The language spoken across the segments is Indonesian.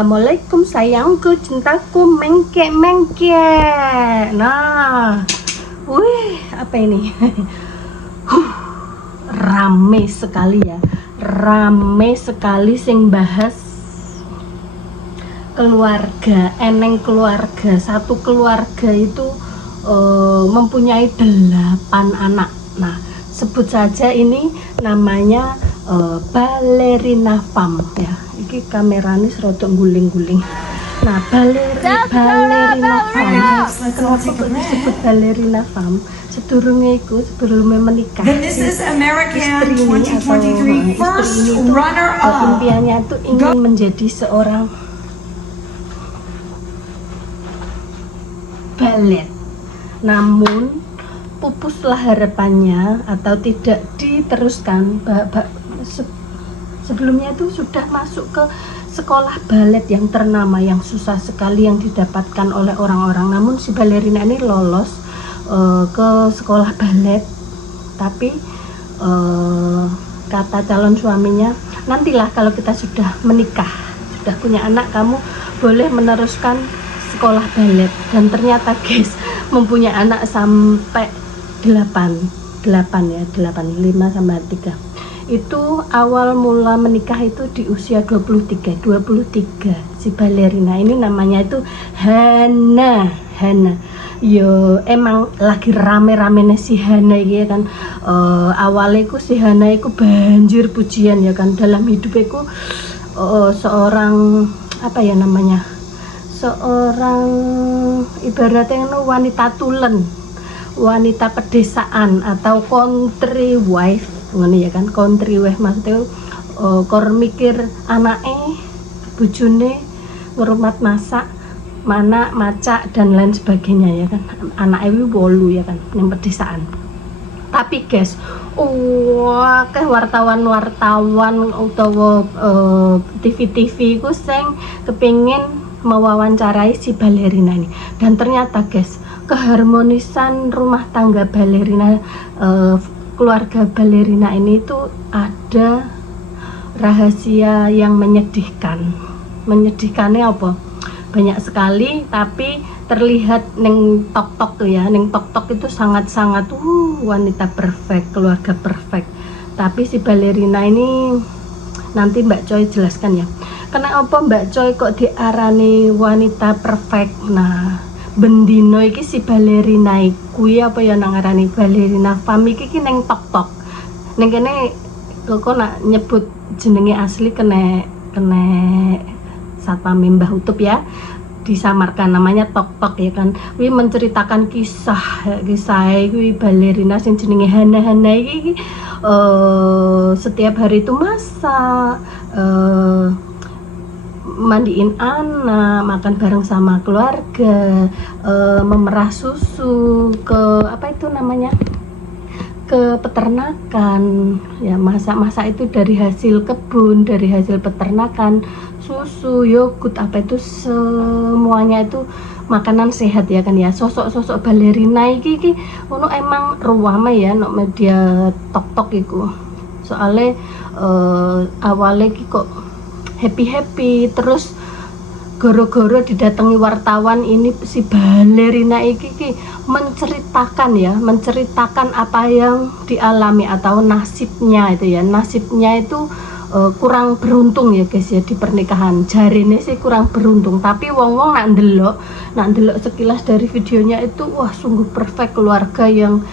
Assalamualaikum sayangku, cintaku, mengke. Nah, wih, apa ini? Rame sekali ya, rame sekali sing bahas keluarga, eneng keluarga. Satu keluarga itu mempunyai 8 anak. Nah, sebut saja ini namanya Ballerina Farm ya. Iki kameranya serodok guling-guling. Nah, Ballerina Farm. Kenapa kok disebut Ballerina Farm? Sedurunge iku, sebelumnya menikah. This is American Istri ini 2023 first runner-up. Impiannya itu ingin menjadi seorang ballet. Namun pupuslah harapannya atau tidak diteruskan. Sebelumnya itu sudah masuk ke sekolah balet yang ternama, yang susah sekali yang didapatkan oleh orang-orang. Namun si balerina ini lolos ke sekolah balet, tapi kata calon suaminya, nantilah kalau kita sudah menikah, sudah punya anak, kamu boleh meneruskan sekolah balet. Dan ternyata guys, mempunyai anak sampai 8 ya, 5 sama 3. Itu awal mula menikah itu di usia 23 si balerina ini, namanya itu Hana. Yo emang lagi rame-rame si Hana ya kan. Awalnya ku si Hana itu banjir pujian ya kan, dalam hidupku seorang apa ya namanya, seorang ibaratnya wanita tulen, wanita pedesaan atau country wife ngene ya kan. Country wife maksudnya kor mikir anake, bojone, ngurmat masak, mana macak dan lain sebagainya ya kan. Anake 8 ya kan yang pedesaan. Tapi guys, ke wartawan utawa TV ku sing kepengin mewawancarai si balerina ini. Dan ternyata guys, keharmonisan rumah tangga balerina, keluarga balerina ini itu ada rahasia yang menyedihkan. Menyedihkannya apa? Banyak sekali, tapi terlihat neng tok tuh ya, neng tok itu sangat-sangat wanita perfect, keluarga perfect. Tapi si balerina ini nanti Mbak Coy jelaskan ya, kenapa Mbak Coy kok diarani wanita perfect. Nah, bendino iki si balerina iku apa ya nang ngarani Ballerina Farm iki neng tok neng kene kok nak nyebut jenenge asli kene satpam Mbah Utup ya, disamarkan namanya tok ya kan. Wi menceritakan kisah kuwi balerina sing jenenge Hana iki setiap hari itu masak, mandiin anak, makan bareng sama keluarga, memerah susu ke apa itu namanya, ke peternakan ya. Masak itu dari hasil kebun, dari hasil peternakan, susu, yogurt, apa itu semuanya itu makanan sehat ya kan ya. Sosok balerina iki ono emang ruwame ya no media tok iku. Soalnya awalnya iki kok happy terus goro-goro didatangi wartawan ini si balerina iki menceritakan apa yang dialami atau nasibnya itu kurang beruntung ya guys ya di pernikahan. Jarine sih kurang beruntung, tapi wong-wong nak ndelok sekilas dari videonya itu wah sungguh perfect, keluarga yang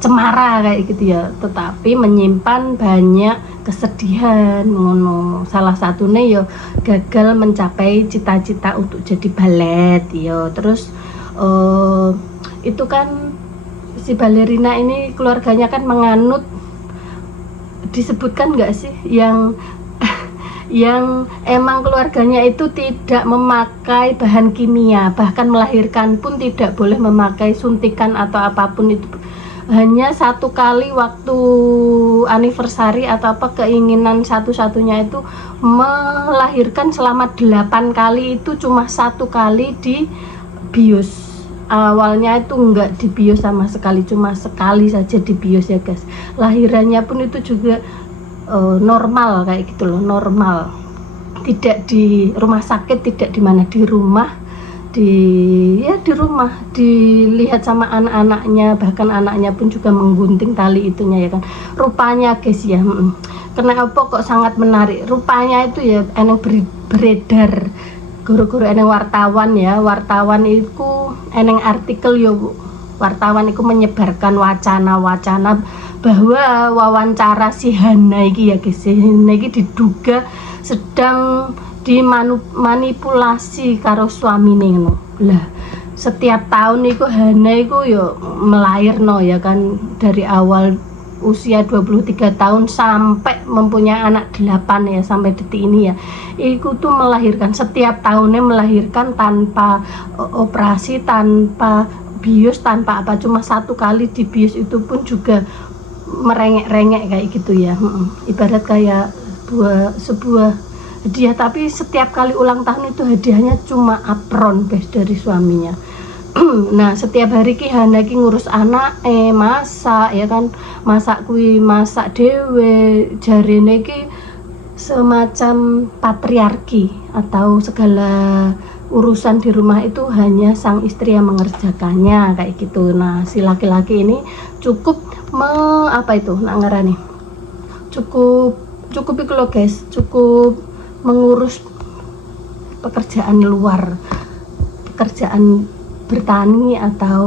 cemara kayak gitu ya, tetapi menyimpan banyak kesedihan ngono. Salah satunya ya gagal mencapai cita-cita untuk jadi balet ya. Terus itu kan si balerina ini keluarganya kan menganut, disebutkan nggak sih yang yang emang keluarganya itu tidak memakai bahan kimia, bahkan melahirkan pun tidak boleh memakai suntikan atau apapun itu. Hanya satu kali waktu anniversary atau apa, keinginan satu-satunya itu melahirkan selama 8 kali, itu cuma 1 kali di bius. Awalnya itu enggak di bios sama sekali, cuma sekali saja di bios ya guys. Lahirannya pun itu juga normal kayak gitu loh, normal. tidak di rumah sakit, tidak di mana, di rumah, di rumah dilihat sama anak-anaknya, bahkan anaknya pun juga menggunting tali itunya ya kan. Rupanya guys ya, kenapa kok sangat menarik, rupanya itu ya eneng beredar guru-guru eneng wartawan itu eneng artikel yo, wartawan itu menyebarkan wacana-wacana bahwa wawancara si Hana iki ya guys, si Hana iki diduga sedang dimanipulasi karo suamine ngono. Lah setiap tahun iku Hana iku yo melahirno ya kan, dari awal usia 23 tahun sampai mempunyai anak 8 ya, sampai detik ini ya, iku tuh melahirkan setiap tahunnya, melahirkan tanpa operasi, tanpa bius, tanpa apa, cuma satu kali di bius itu pun juga merengek-rengek kayak gitu ya. Ibarat kayak sebuah hadiah, tapi setiap kali ulang tahun itu hadiahnya cuma apron guys dari suaminya. Nah setiap hari ki Hana ki ngurus anak, masak ya kan, masak dewe, jarine ki semacam patriarki, atau segala urusan di rumah itu hanya sang istri yang mengerjakannya kayak gitu. Nah si laki-laki ini cukup cukup itu loh guys, cukup mengurus pekerjaan luar, pekerjaan bertani atau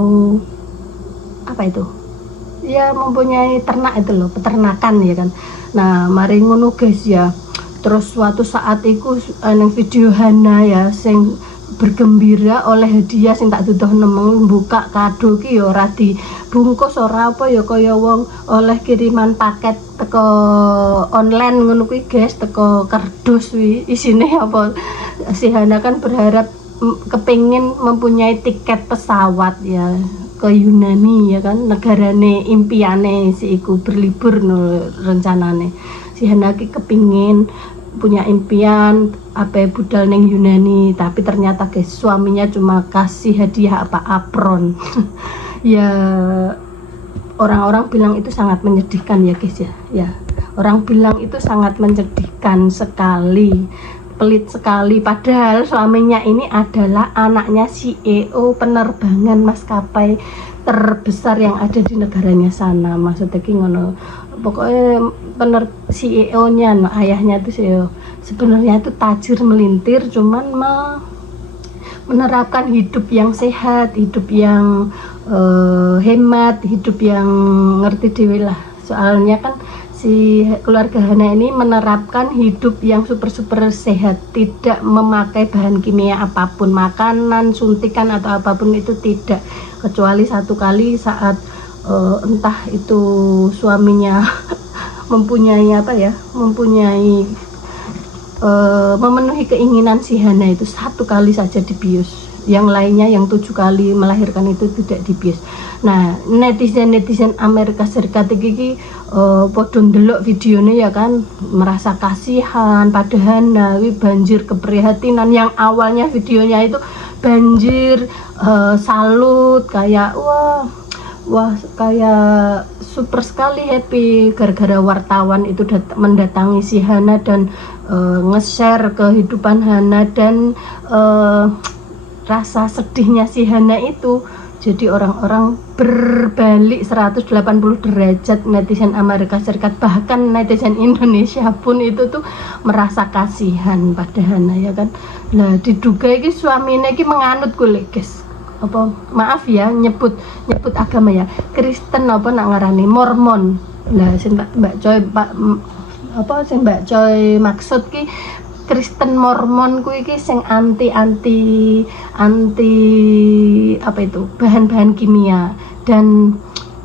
apa itu ya, mempunyai ternak itu loh, peternakan ya kan. Nah mari ngono guys ya, terus suatu saat itu nang video Hana ya sing bergembira oleh hadiah sing tak duduh nemeng, buka kado ki ya ora dibungkus, ora apa ya, kaya wong oleh kiriman paket teko online ngono kuwi guys, teko kardus isine apa. Si Hana kan berharap kepingin mempunyai tiket pesawat ya ke Yunani ya kan, negarane impiane si iku berlibur no rencanane. Si Hana ki kepingin punya impian apa budal neng Yunani, tapi ternyata guys suaminya cuma kasih hadiah apron. Ya orang-orang bilang itu sangat menyedihkan ya guys ya, orang bilang itu sangat menyedihkan sekali, pelit sekali, padahal suaminya ini adalah anaknya CEO penerbangan maskapai terbesar yang ada di negaranya sana. Maksudnya ki ngono, pokoknya CEO nya ayahnya itu CEO sebenarnya itu tajir melintir, cuman menerapkan hidup yang sehat, hidup yang hemat, hidup yang ngerti dewe lah. Soalnya kan si keluarga Hana ini menerapkan hidup yang super sehat, tidak memakai bahan kimia apapun, makanan, suntikan atau apapun itu tidak, kecuali satu kali saat entah itu suaminya mempunyai memenuhi keinginan si Hana itu satu kali saja dibius, yang lainnya yang 7 kali melahirkan itu tidak dibius. Nah netizen Amerika Serikat iki podo ndelok videonya ya kan, merasa kasihan pada Hana, banjir keprihatinan. Yang awalnya videonya itu banjir salut, kayak wah kayak super sekali happy gara-gara wartawan itu mendatangi si Hana dan nge-share kehidupan Hana dan rasa sedihnya si Hana itu. Jadi orang-orang berbalik 180 derajat, netizen Amerika Serikat, bahkan netizen Indonesia pun itu tuh merasa kasihan pada Hana ya kan. Nah diduga ini suaminya ini menganut kulit guys, apa maaf ya nyebut agama ya, Kristen apa nak ngarani Mormon. Lah sing Mbak Coy maksud ki Kristen Mormon kuwi iki sing anti apa itu bahan-bahan kimia, dan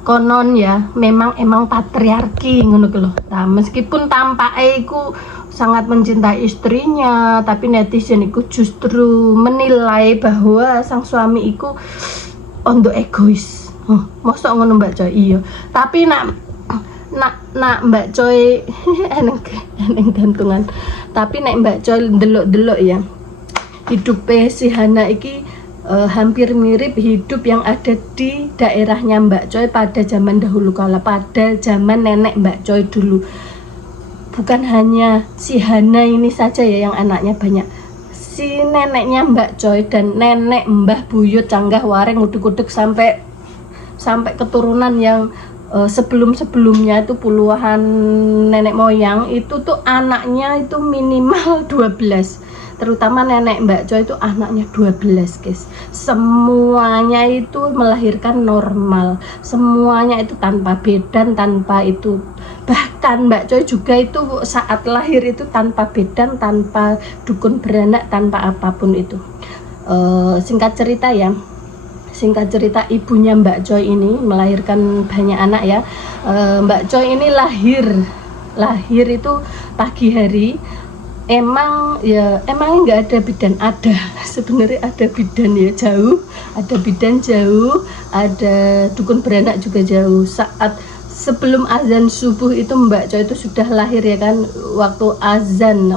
konon ya emang patriarki ngono lho. Nah, meskipun tampake iku sangat mencintai istrinya, tapi netizen iku justru menilai bahwa sang suami iku ondo egois. Mosok ngono Mbak Coy? Iya. Tapi nak Mbak Coy eneng gantungan. Tapi nek Mbak Coy delok ya, hidup si Hana iki hampir mirip hidup yang ada di daerahnya Mbak Coy pada zaman dahulu kala, pada zaman nenek Mbak Coy dulu. bukan hanya si Hana ini saja ya yang anaknya banyak. Si neneknya Mbak Joy dan nenek Mbah Buyut Canggah Wareng uduk-uduk sampai keturunan yang sebelum-sebelumnya itu puluhan nenek moyang itu tuh anaknya itu minimal 12. Terutama nenek Mbak Joy itu anaknya 12 guys. Semuanya itu melahirkan normal, semuanya itu tanpa bedan, tanpa itu. Bahkan Mbak Joy juga itu saat lahir itu tanpa bedan, tanpa dukun beranak, tanpa apapun itu. Singkat cerita ya, singkat cerita ibunya Mbak Joy ini melahirkan banyak anak ya. Mbak Joy ini lahir itu pagi hari. Emang nggak ada bidan, ada sebenarnya ada bidan ya, jauh ada bidan jauh, ada dukun beranak juga jauh. Saat sebelum azan subuh itu Mbak Joy itu sudah lahir ya kan, waktu azan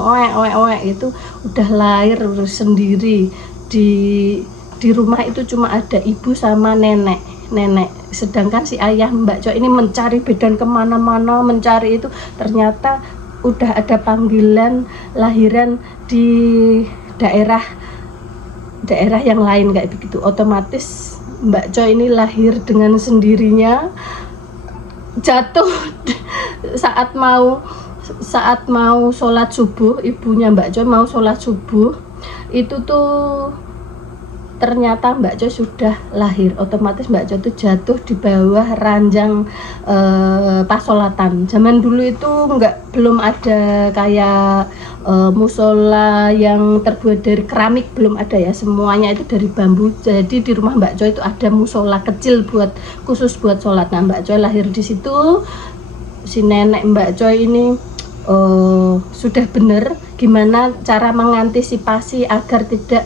itu udah lahir sendiri. Di rumah itu cuma ada ibu sama nenek, sedangkan si ayah Mbak Joy ini mencari bidan kemana-mana, mencari itu, ternyata udah ada panggilan lahiran di daerah yang lain kayak begitu. Otomatis Mbak Joy ini lahir dengan sendirinya, jatuh saat mau sholat subuh. Ibunya Mbak Joy mau sholat subuh itu tuh ternyata Mbak Joy sudah lahir. Otomatis Mbak Joy itu jatuh di bawah ranjang pasolatan. Zaman dulu itu belum ada kayak musola yang terbuat dari keramik, belum ada ya, semuanya itu dari bambu. Jadi di rumah Mbak Joy itu ada musola kecil khusus buat sholat. Nah, Mbak Joy lahir di situ. Si nenek Mbak Joy ini sudah benar gimana cara mengantisipasi agar tidak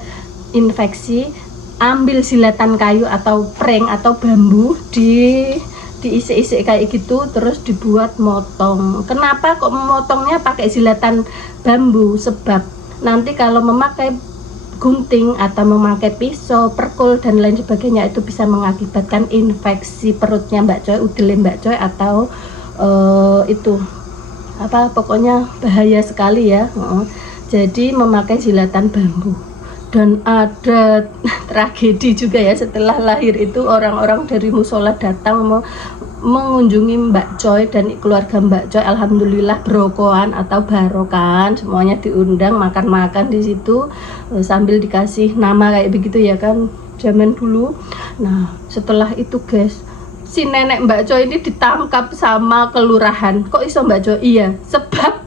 infeksi. Ambil silatan kayu atau pring atau bambu, diisi-isi kayak gitu, terus dibuat motong. Kenapa kok memotongnya pakai silatan bambu? Sebab nanti kalau memakai gunting atau memakai pisau, perkul dan lain sebagainya itu bisa mengakibatkan infeksi perutnya Mbak Joy, udele Mbak Joy, atau itu pokoknya bahaya sekali ya. Jadi memakai silatan bambu. Dan ada tragedi juga ya, setelah lahir itu orang-orang dari musola datang mengunjungi Mbak Joy dan keluarga Mbak Joy. Alhamdulillah berokohan atau barokan, semuanya diundang makan-makan di situ sambil dikasih nama kayak begitu ya kan, zaman dulu. Nah, setelah itu guys, si nenek Mbak Joy ini ditangkap sama kelurahan. Kok iso Mbak Joy? Iya, sebab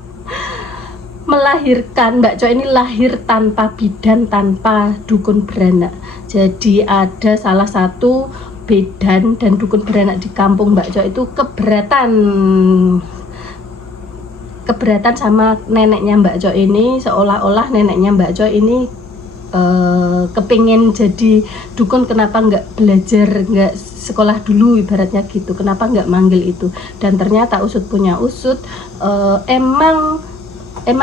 melahirkan Mbak Joy ini lahir tanpa bidan, tanpa dukun beranak. Jadi ada salah satu bidan dan dukun beranak di kampung Mbak Joy itu keberatan sama neneknya Mbak Joy ini, seolah-olah neneknya Mbak Joy ini kepingin jadi dukun. Kenapa nggak belajar, nggak sekolah dulu ibaratnya gitu, kenapa nggak manggil itu. Dan ternyata usut punya usut, emang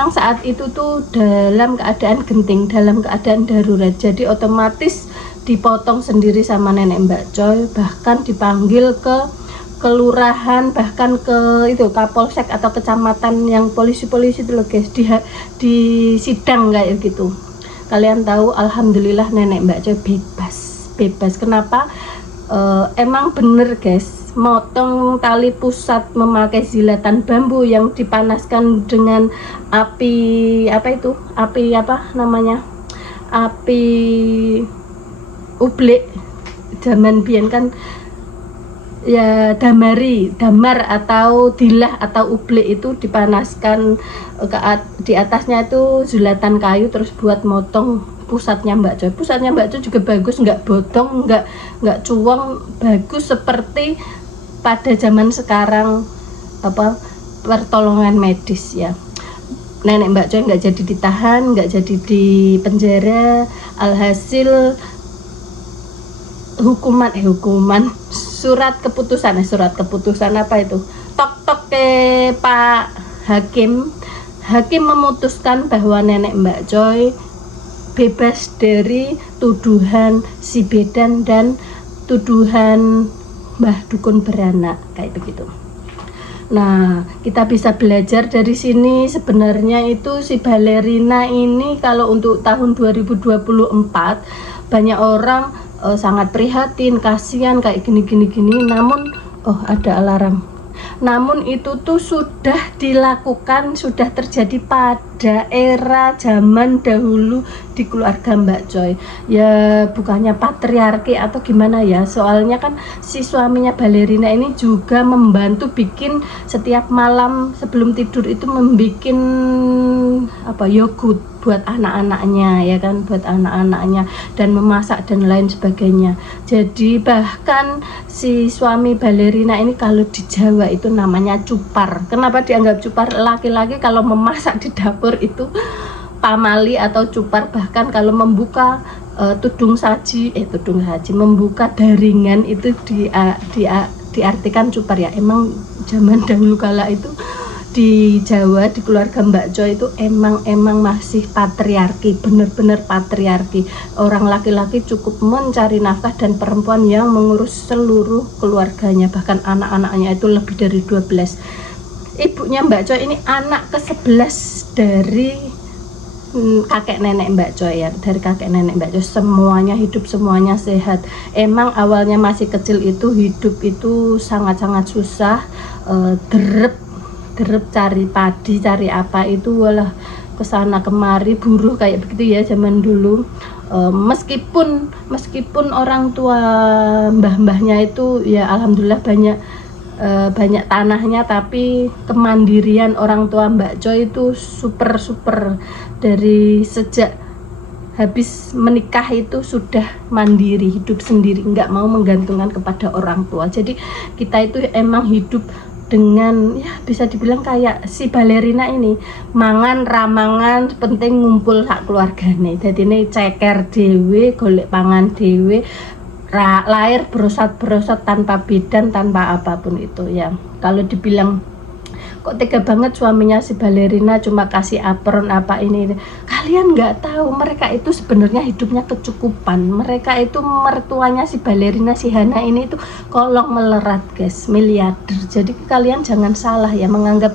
saat itu tuh dalam keadaan genting, dalam keadaan darurat. Jadi otomatis dipotong sendiri sama nenek Mbak Joy, bahkan dipanggil ke kelurahan, bahkan ke itu Kapolsek atau kecamatan yang polisi-polisi itu loh guys, di sidang kayak gitu. Kalian tahu, alhamdulillah nenek Mbak Joy bebas. Kenapa? Emang bener guys, motong tali pusat memakai silatan bambu yang dipanaskan dengan api ublek. Zaman biyen kan ya damar atau dilah atau ublek itu dipanaskan, di atasnya itu zulatan kayu, terus buat motong pusatnya Mbak Joy. Pusatnya Mbak Joy juga bagus, nggak botong, nggak cuang, bagus seperti pada zaman sekarang pertolongan medis ya. Nenek Mbak Joy nggak jadi ditahan, nggak jadi di penjara. Alhasil hukuman surat keputusan apa itu, tok ke Pak Hakim memutuskan bahwa nenek Mbak Joy bebas dari tuduhan si bedan dan tuduhan Mbah dukun beranak kayak begitu. Nah, kita bisa belajar dari sini. Sebenarnya itu si balerina ini kalau untuk tahun 2024 banyak orang sangat prihatin, kasihan kayak gini. Namun, oh ada alarm. Namun itu tuh sudah dilakukan, sudah terjadi pada era zaman dahulu di keluarga Mbak Joy. Ya bukannya patriarki atau gimana ya, soalnya kan si suaminya balerina ini juga membantu bikin setiap malam sebelum tidur itu membikin yogurt buat anak-anaknya ya kan, buat anak-anaknya, dan memasak dan lain sebagainya. Jadi bahkan si suami balerina ini kalau di Jawa itu namanya cupar. Kenapa dianggap cupar? Laki-laki kalau memasak di dapur itu pamali atau cupar. Bahkan kalau membuka tudung saji, membuka daringan itu diartikan cupar ya. Emang zaman dahulu kala itu di Jawa, di keluarga Mbak Joy itu emang masih patriarki, bener-bener patriarki. Orang laki-laki cukup mencari nafkah dan perempuan yang mengurus seluruh keluarganya, bahkan anak-anaknya itu lebih dari 12. Ibunya Mbak Joy ini anak ke-11 dari kakek nenek Mbak Joy ya, dari kakek nenek Mbak Joy. Semuanya hidup, semuanya sehat. Emang awalnya masih kecil itu hidup itu sangat-sangat susah, derep cari padi, cari apa itu, walah kesana kemari buruh kayak begitu ya zaman dulu. Meskipun orang tua mbah-mbahnya itu ya alhamdulillah banyak tanahnya, tapi kemandirian orang tua Mbak Joy itu super dari sejak habis menikah itu sudah mandiri, hidup sendiri, nggak mau menggantungkan kepada orang tua. Jadi kita itu emang hidup dengan ya bisa dibilang kayak si balerina ini, mangan ramangan penting ngumpul sak keluargane. Jadi ini ceker dewe, golek pangan dewe, lahir berosot tanpa bidan, tanpa apapun itu ya. Kalau dibilang kok tega banget suaminya si balerina cuma kasih apron apa ini, kalian nggak tahu mereka itu sebenarnya hidupnya kecukupan. Mereka itu mertuanya si balerina, si Hana ini itu kolong melerat guys, miliarder. Jadi kalian jangan salah ya menganggap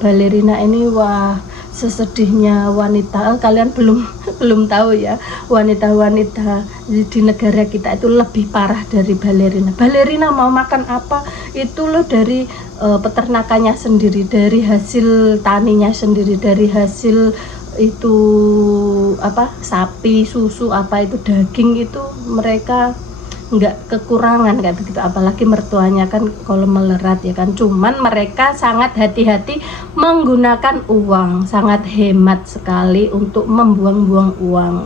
balerina ini wah sesedihnya wanita. Kalian belum tahu ya, wanita-wanita di negara kita itu lebih parah dari balerina mau makan apa itu loh dari peternakannya sendiri, dari hasil taninya sendiri, dari hasil itu sapi, susu itu daging, itu mereka nggak kekurangan kayak begitu. Apalagi mertuanya kan kalau melerat ya kan. Cuman mereka sangat hati-hati menggunakan uang, sangat hemat sekali untuk membuang-buang uang.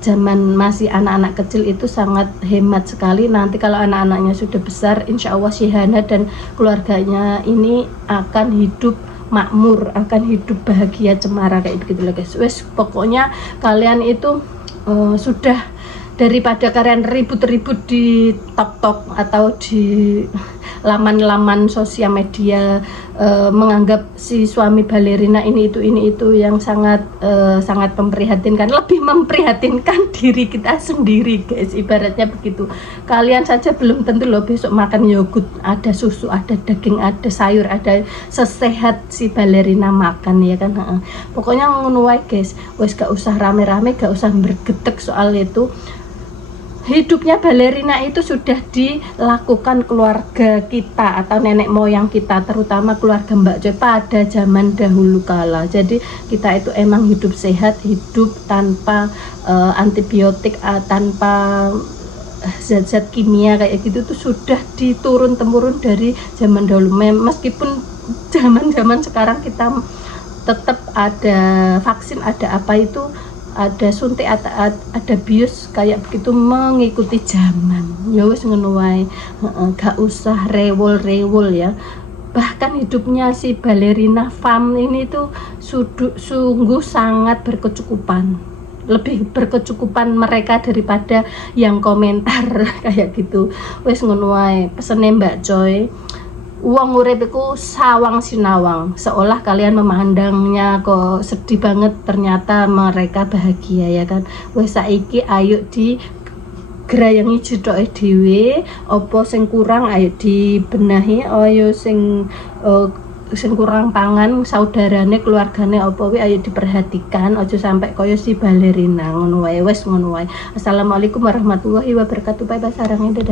Zaman masih anak-anak kecil itu sangat hemat sekali. Nanti kalau anak-anaknya sudah besar, insya Allah si Hana dan keluarganya ini akan hidup makmur, akan hidup bahagia cemara kayak begitu lah guys. Wes pokoknya kalian itu sudah, daripada kalian ribut-ribut di TikTok atau di laman-laman sosial media menganggap si suami balerina ini itu yang sangat memprihatinkan, lebih memprihatinkan diri kita sendiri guys, ibaratnya begitu. Kalian saja belum tentu loh besok makan yogurt, ada susu, ada daging, ada sayur, ada sesehat si balerina makan ya kan. Pokoknya ngono wae guys, wes gak usah rame-rame, gak usah bergetek soal itu. Hidupnya balerina itu sudah dilakukan keluarga kita atau nenek moyang kita, terutama keluarga Mbak Joy pada zaman dahulu kala. Jadi kita itu emang hidup sehat, hidup tanpa antibiotik, tanpa zat-zat kimia kayak gitu tuh sudah diturun temurun dari zaman dahulu. Meskipun zaman sekarang kita tetap ada vaksin, ada apa itu, ada suntik, ada bius kayak begitu, mengikuti zaman. Ya wis ngono wae, gak usah rewel ya. Bahkan hidupnya si balerina fam ini tuh sungguh sangat berkecukupan, lebih berkecukupan mereka daripada yang komentar kayak gitu. Wis ngono wae pesene Mbak Joy. Uang urip iku sawang sinawang, seolah kalian memandangnya kok sedih banget, ternyata mereka bahagia ya kan. Wes saiki ayo grayangi jedhoke dhewe, apa sing kurang ayo dibenahi, ayo sing kurang pangan saudarane keluargane apa wi ayo diperhatikan, aja sampai kaya si balerina ngono wae. Wes ngono wae. Assalamualaikum warahmatullahi wabarakatuh. Bye bye sarang dadah.